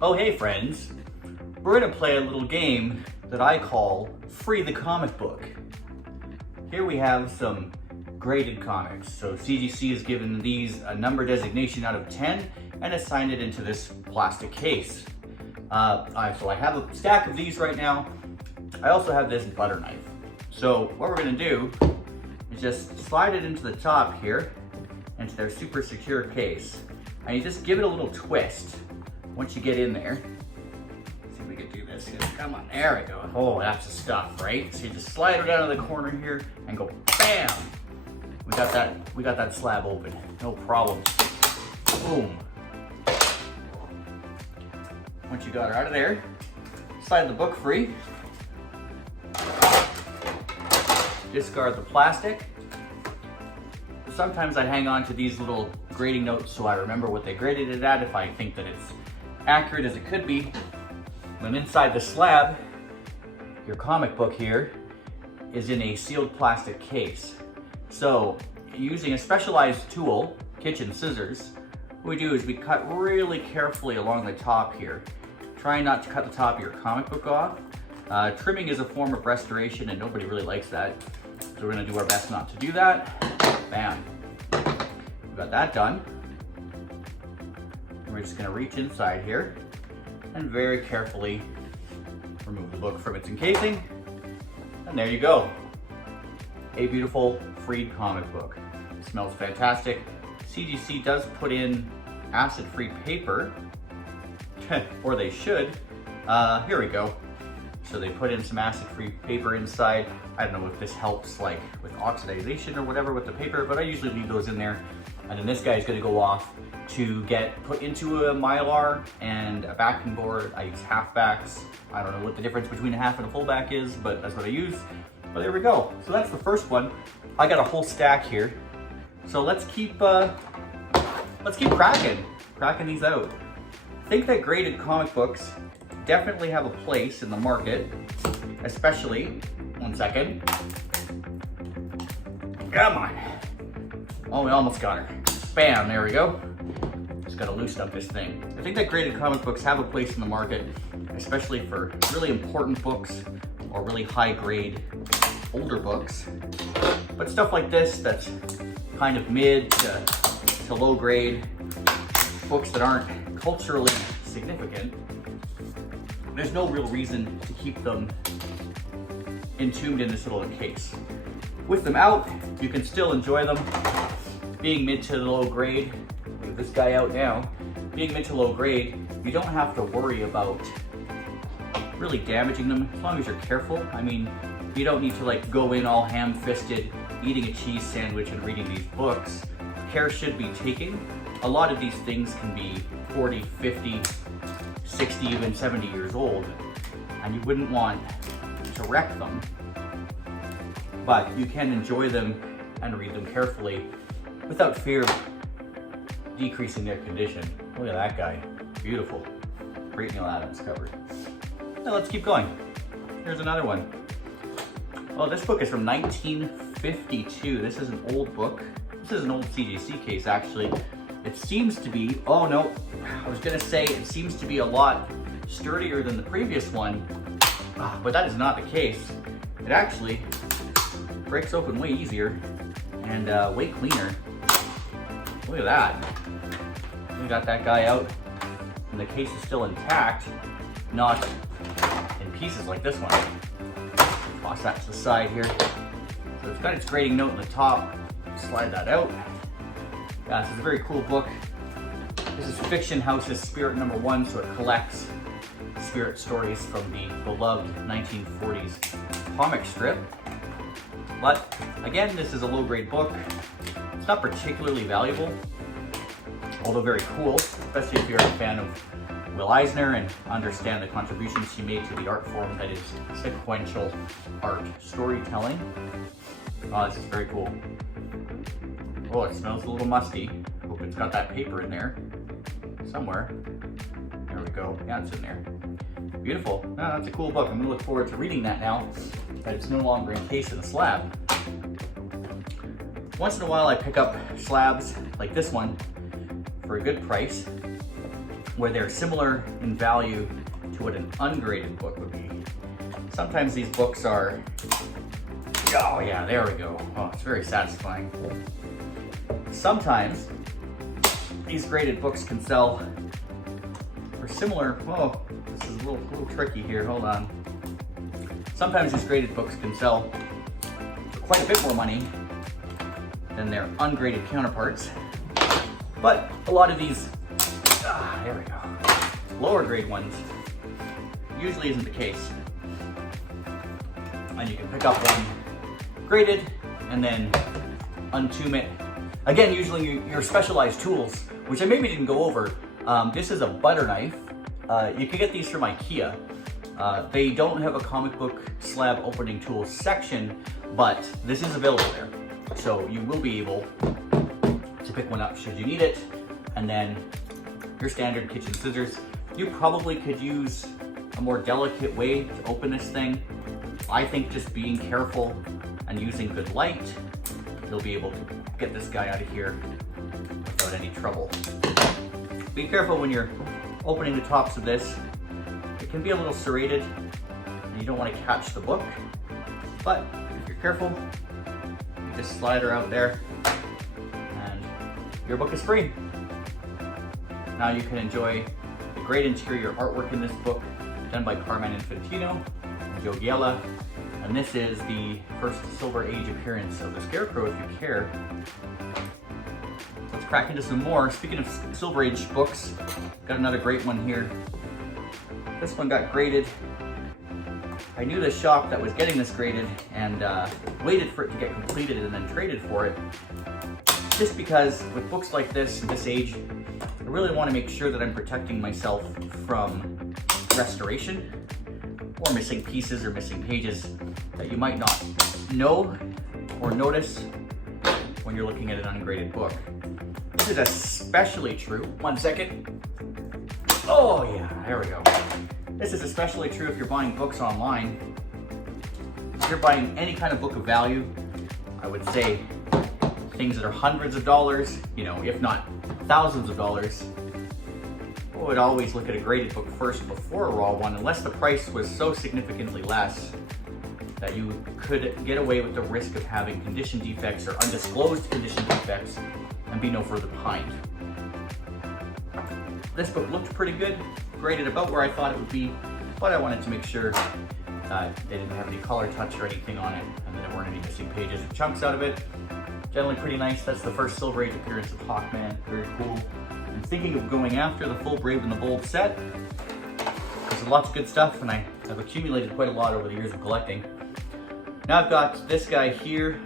Oh hey friends, we're gonna play a little game that I call Free the Comic Book. Here we have some graded comics. So CGC has given these a number designation out of 10 and assigned it into this plastic case. So I have a stack of these right now. I also have this butter knife. So what we're gonna do is just slide it into the top here, into their super secure case. And you just give it a little twist once you get in there. Let's see if we can do this. Come on, there we go. Oh, that's the stuff, right? So you just slide it down to the corner here and go bam! We got that slab open, no problem. Boom. Once you got her out of there, slide the book free. Discard the plastic. Sometimes I hang on to these little grading notes so I remember what they graded it at if I think that it's accurate as it could be. When inside the slab, your comic book here is in a sealed plastic case. So using a specialized tool, kitchen scissors, what we do is we cut really carefully along the top here. Try not to cut the top of your comic book off. Trimming is a form of restoration and nobody really likes that. So we're gonna do our best not to do that. Bam. We got that done. And we're just gonna reach inside here and very carefully remove the book from its encasing. And there you go. A beautiful freed comic book. It smells fantastic. CGC does put in acid-free paper, or they should. Here we go. So they put in some acid-free paper inside. I don't know if this helps like with oxidization or whatever with the paper, but I usually leave those in there. And then this guy is gonna go off to get put into a Mylar and a backing board. I use halfbacks. I don't know what the difference between a half and a full back is, but that's what I use. But there we go. So that's the first one. I got a whole stack here. So let's keep cracking these out. I think that graded comic books definitely have a place in the market, especially, one second. Come on. Oh, we almost got her. Bam, there we go. Just gotta loosen up this thing. I think that graded comic books have a place in the market, especially for really important books or really high grade older books. But stuff like this that's kind of mid to low grade, books that aren't culturally significant, there's no real reason to keep them entombed in this little case. With them out, you can still enjoy them. Being mid to low grade, leave this guy out now. Being mid to low grade, you don't have to worry about really damaging them as long as you're careful. I mean, you don't need to like go in all ham-fisted, eating a cheese sandwich and reading these books. Care should be taken. A lot of these things can be 40, 50, 60, even 70 years old, and you wouldn't want to wreck them. But you can enjoy them and read them carefully without fear of decreasing their condition. Look at that guy, beautiful. Great Neil Adams cover. Now let's keep going. Here's another one. Oh, this book is from 1952. This is an old book. This is an old CGC case, actually. It seems to be, oh no, I was gonna say it seems to be a lot sturdier than the previous one, but that is not the case. It actually breaks open way easier and way cleaner. Look at that. We got that guy out and the case is still intact, not in pieces like this one. Toss that to the side here. So it's got its grading note in the top. Slide that out. Yeah, this is a very cool book. This is Fiction House's Spirit #1, so it collects spirit stories from the beloved 1940s comic strip. But again, this is a low-grade book. It's not particularly valuable, although very cool, especially if you're a fan of Will Eisner and understand the contributions he made to the art form that is sequential art storytelling. Oh, this is very cool. Oh, it smells a little musty. Hope it's got that paper in there somewhere. There we go. Yeah, it's in there. Beautiful. Oh, that's a cool book. I'm gonna look forward to reading that now that it's no longer encased in a slab. Once in a while I pick up slabs like this one for a good price. where they're similar in value to what an ungraded book would be. Sometimes these books are, oh yeah, there we go. Oh, it's very satisfying. Sometimes these graded books can sell for similar, oh, this is a little tricky here, hold on. Sometimes these graded books can sell for quite a bit more money than their ungraded counterparts. But a lot of these, there we go, lower grade ones usually isn't the case. And you can pick up one graded and then untomb it. Again, using your specialized tools, which I maybe didn't go over. This is a butter knife. You can get these from IKEA. They don't have a comic book slab opening tools section, but this is available there. So you will be able to pick one up should you need it. And then your standard kitchen scissors. You probably could use a more delicate way to open this thing. I think just being careful and using good light, you'll be able to get this guy out of here without any trouble. Be careful when you're opening the tops of this. It can be a little serrated and you don't want to catch the book, but if you're careful, you just slide her out there and your book is free. Now you can enjoy the great interior artwork in this book done by Carmen Infantino and Joe Giella. And this is the first Silver Age appearance of the Scarecrow, if you care. Let's crack into some more. Speaking of Silver Age books, got another great one here. This one got graded. I knew the shop that was getting this graded and waited for it to get completed and then traded for it. Just because with books like this, this age, I really want to make sure that I'm protecting myself from restoration or missing pieces or missing pages that you might not know or notice when you're looking at an ungraded book. This is especially true. 1 second. Oh yeah, there we go. This is especially true if you're buying books online. If you're buying any kind of book of value, I would say things that are hundreds of dollars, you know, if not thousands of dollars, I would always look at a graded book first before a raw one, unless the price was so significantly less that you could get away with the risk of having condition defects or undisclosed condition defects and be no further behind. This book looked pretty good, graded about where I thought it would be, but I wanted to make sure they didn't have any color touch or anything on it and that there weren't any missing pages or chunks out of it. Generally pretty nice. That's the first Silver Age appearance of Hawkman. Very cool. I'm thinking of going after the full Brave and the Bold set. There's lots of good stuff and I've accumulated quite a lot over the years of collecting. Now I've got this guy here.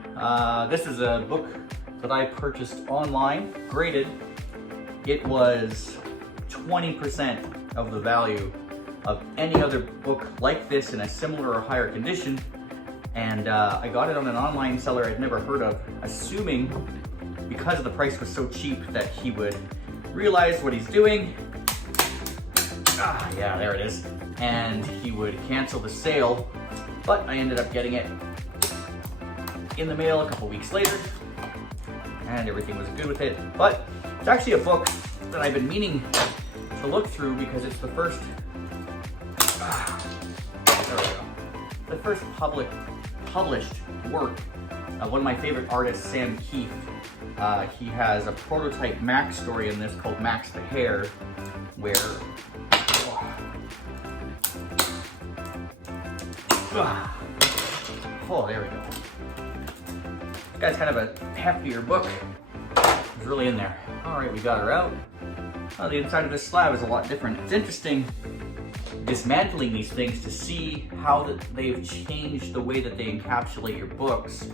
This is a book that I purchased online, graded. It was 20% of the value of any other book like this in a similar or higher condition. And I got it on an online seller I'd never heard of, assuming because the price was so cheap that he would realize what he's doing. Yeah, there it is. And he would cancel the sale, but I ended up getting it in the mail a couple weeks later, and everything was good with it. But it's actually a book that I've been meaning to look through because it's the first, there we go, the first published work of one of my favorite artists, Sam Keith. He has a prototype Max story in this called Max the Hare, where oh, there we go. This guy's kind of a heftier book. It's really in there. All right, we got her out. Oh, the inside of this slab is a lot different. It's interesting dismantling these things to see how they've changed the way that they encapsulate your books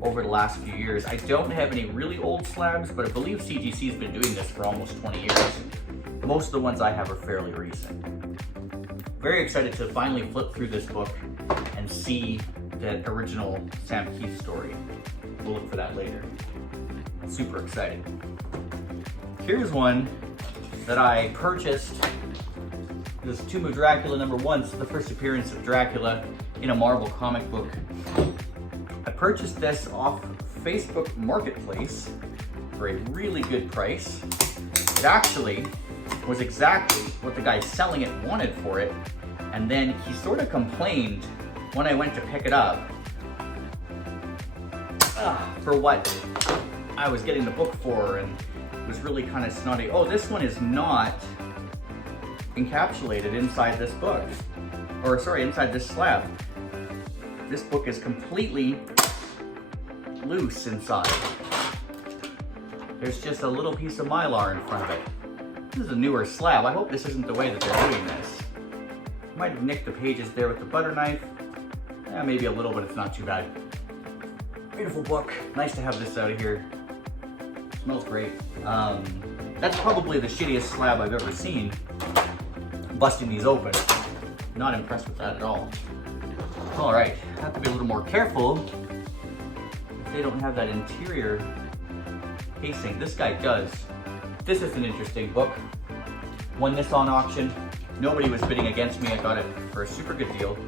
over the last few years. I don't have any really old slabs, but I believe CGC's been doing this for almost 20 years. Most of the ones I have are fairly recent. Very excited to finally flip through this book and see the original Sam Keith story. We'll look for that later. Super excited. Here's one that I purchased. This is Tomb of Dracula #1. It's the first appearance of Dracula in a Marvel comic book. I purchased this off Facebook Marketplace for a really good price. It actually was exactly what the guy selling it wanted for it. And then he sort of complained when I went to pick it up for what I was getting the book for, and was really kind of snotty. Oh, this one is not encapsulated inside this book. Or sorry, inside this slab. This book is completely loose inside. There's just a little piece of mylar in front of it. This is a newer slab. I hope this isn't the way that they're doing this. Might have nicked the pages there with the butter knife. Maybe a little, but it's not too bad. Beautiful book. Nice to have this out of here. Smells great. That's probably the shittiest slab I've ever seen. Busting these open. Not impressed with that at all. All right, have to be a little more careful if they don't have that interior casing. This guy does. This is an interesting book. Won this on auction. Nobody was bidding against me. I got it for a super good deal.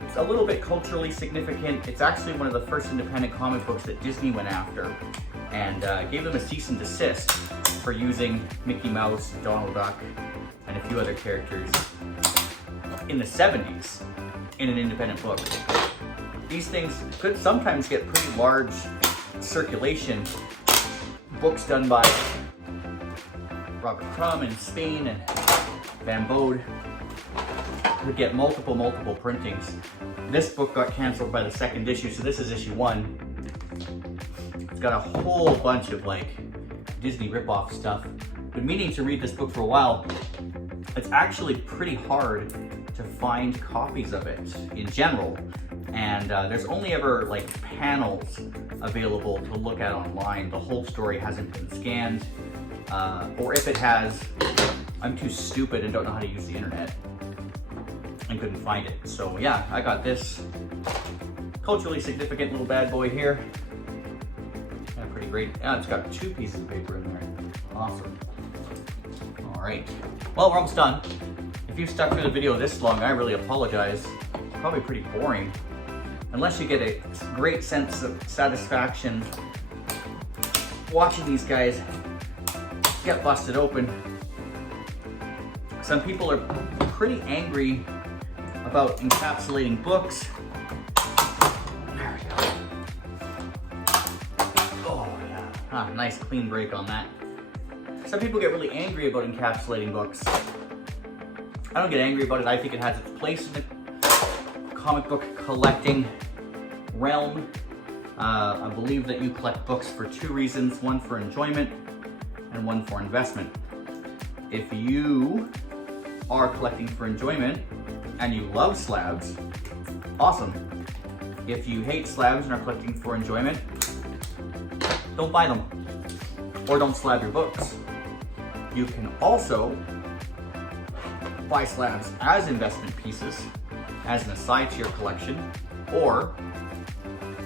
It's a little bit culturally significant. It's actually one of the first independent comic books that Disney went after and gave them a cease and desist for using Mickey Mouse, Donald Duck, and a few other characters in the 70s in an independent book. These things could sometimes get pretty large circulation. Books done by Robert Crumb in Spain and Van Bode would get multiple printings. This book got canceled by the second issue, so this is issue 1. It's got a whole bunch of like Disney ripoff stuff. Been meaning to read this book for a while. It's actually pretty hard to find copies of it in general, and there's only ever like panels available to look at online. The whole story hasn't been scanned, or if it has, I'm too stupid and don't know how to use the internet and couldn't find it. So yeah, I got this culturally significant little bad boy here. Yeah, pretty great. It's got 2 pieces of paper in there. Awesome. All right, well, we're almost done. If you've stuck through the video this long, I really apologize. It's probably pretty boring. Unless you get a great sense of satisfaction watching these guys get busted open. Some people are pretty angry about encapsulating books. There we go. Oh yeah, nice clean break on that. Some people get really angry about encapsulating books. I don't get angry about it. I think it has its place in the comic book collecting realm. I believe that you collect books for 2 reasons, one for enjoyment and one for investment. If you are collecting for enjoyment and you love slabs, awesome. If you hate slabs and are collecting for enjoyment, don't buy them or don't slab your books. You can also buy slabs as investment pieces, as an aside to your collection, or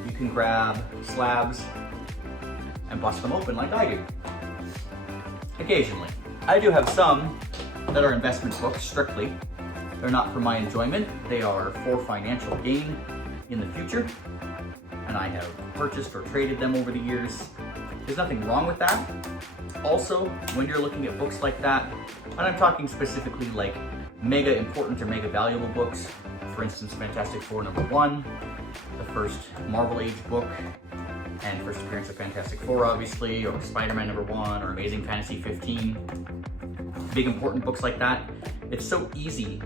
you can grab slabs and bust them open like I do. Occasionally. I do have some that are investment books strictly. They're not for my enjoyment, they are for financial gain in the future, and I have purchased or traded them over the years. There's nothing wrong with that. Also, when you're looking at books like that, and I'm talking specifically like mega important or mega valuable books, for instance, Fantastic Four #1, the first Marvel Age book, and first appearance of Fantastic Four, obviously, or Spider-Man #1, or Amazing Fantasy 15. Big important books like that. It's so easy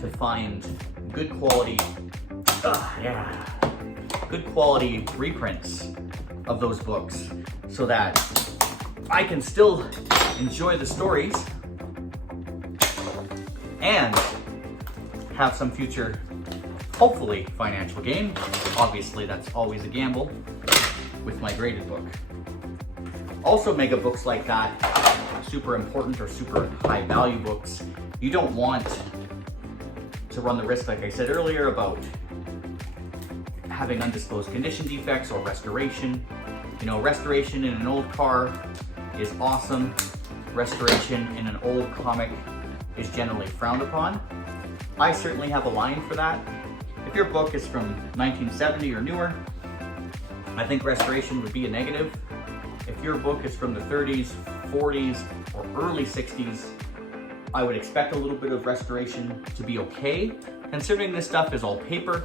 to find good quality, good quality reprints of those books so that I can still enjoy the stories and have some future, hopefully, financial gain. Obviously, that's always a gamble with my graded book. Also, mega books like that, super important or super high value books, you don't want to run the risk, like I said earlier, about having undisclosed condition defects or restoration. You know, restoration in an old car is awesome. Restoration in an old comic is generally frowned upon. I certainly have a line for that. If your book is from 1970 or newer, I think restoration would be a negative. If your book is from the 30s, 40s, or early 60s, I would expect a little bit of restoration to be okay. Considering this stuff is all paper,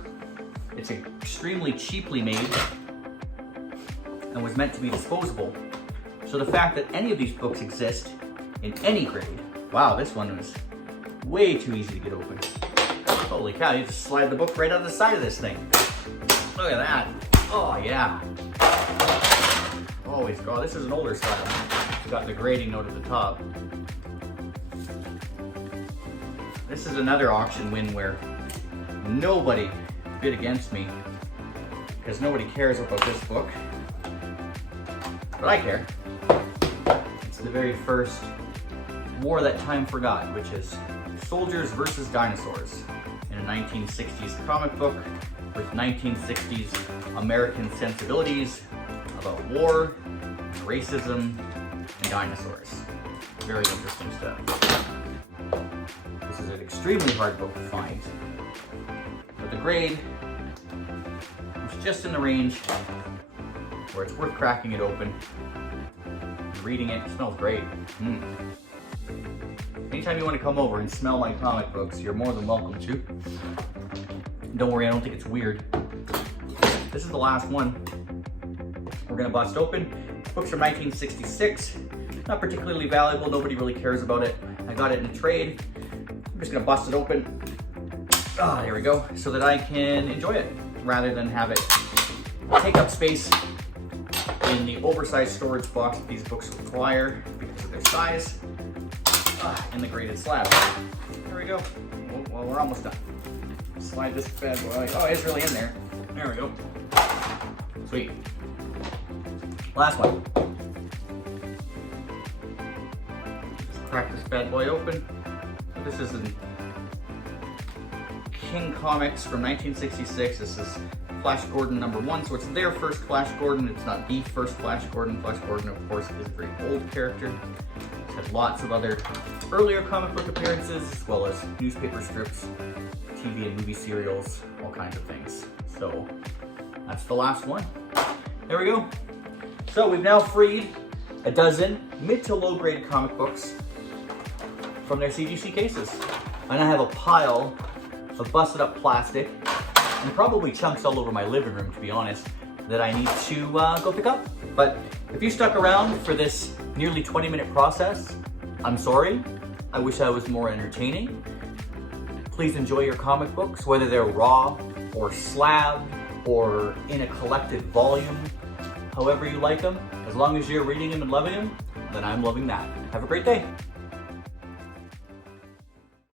it's extremely cheaply made and was meant to be disposable. So the fact that any of these books exist in any grade, wow, this one was way too easy to get open. Holy cow, you just slide the book right out of the side of this thing. Look at that. Oh yeah. Always go. This is an older style. It's got the grading note at the top. This is another auction win where nobody bid against me because nobody cares about this book. But I care. It's the very first War That Time Forgot, which is Soldiers versus Dinosaurs, in a 1960s comic book with 1960s American sensibilities about war, racism, and dinosaurs. Very interesting stuff. This is an extremely hard book to find, but the grade is just in the range where it's worth cracking it open and reading it. It smells great. Anytime you want to come over and smell my comic books, you're more than welcome to. Don't worry, I don't think it's weird. This is the last one we're gonna bust open. This book's from 1966. Not particularly valuable, nobody really cares about it. I got it in a trade. I'm just gonna bust it open. Ah, there we go. So that I can enjoy it rather than have it take up space in the oversized storage box that these books require because of their size. In the graded slab. There we go. Well, we're almost done. Slide this bad boy. Oh, it's really in there. There we go. Sweet. Last one. Just crack this bad boy open. This is in King Comics from 1966. This is Flash Gordon #1, so it's their first Flash Gordon. It's not the first Flash Gordon. Flash Gordon, of course, is a very old character. It's had lots of other earlier comic book appearances, as well as newspaper strips, TV and movie serials, all kinds of things. So that's the last one. There we go. So we've now freed a dozen mid to low grade comic books from their CGC cases. And I have a pile of busted up plastic and probably chunks all over my living room, to be honest, that I need to go pick up. But if you stuck around for this nearly 20-minute process, I'm sorry. I wish I was more entertaining. Please enjoy your comic books, whether they're raw or slabbed or in a collected volume, however you like them. As long as you're reading them and loving them, then I'm loving that. Have a great day.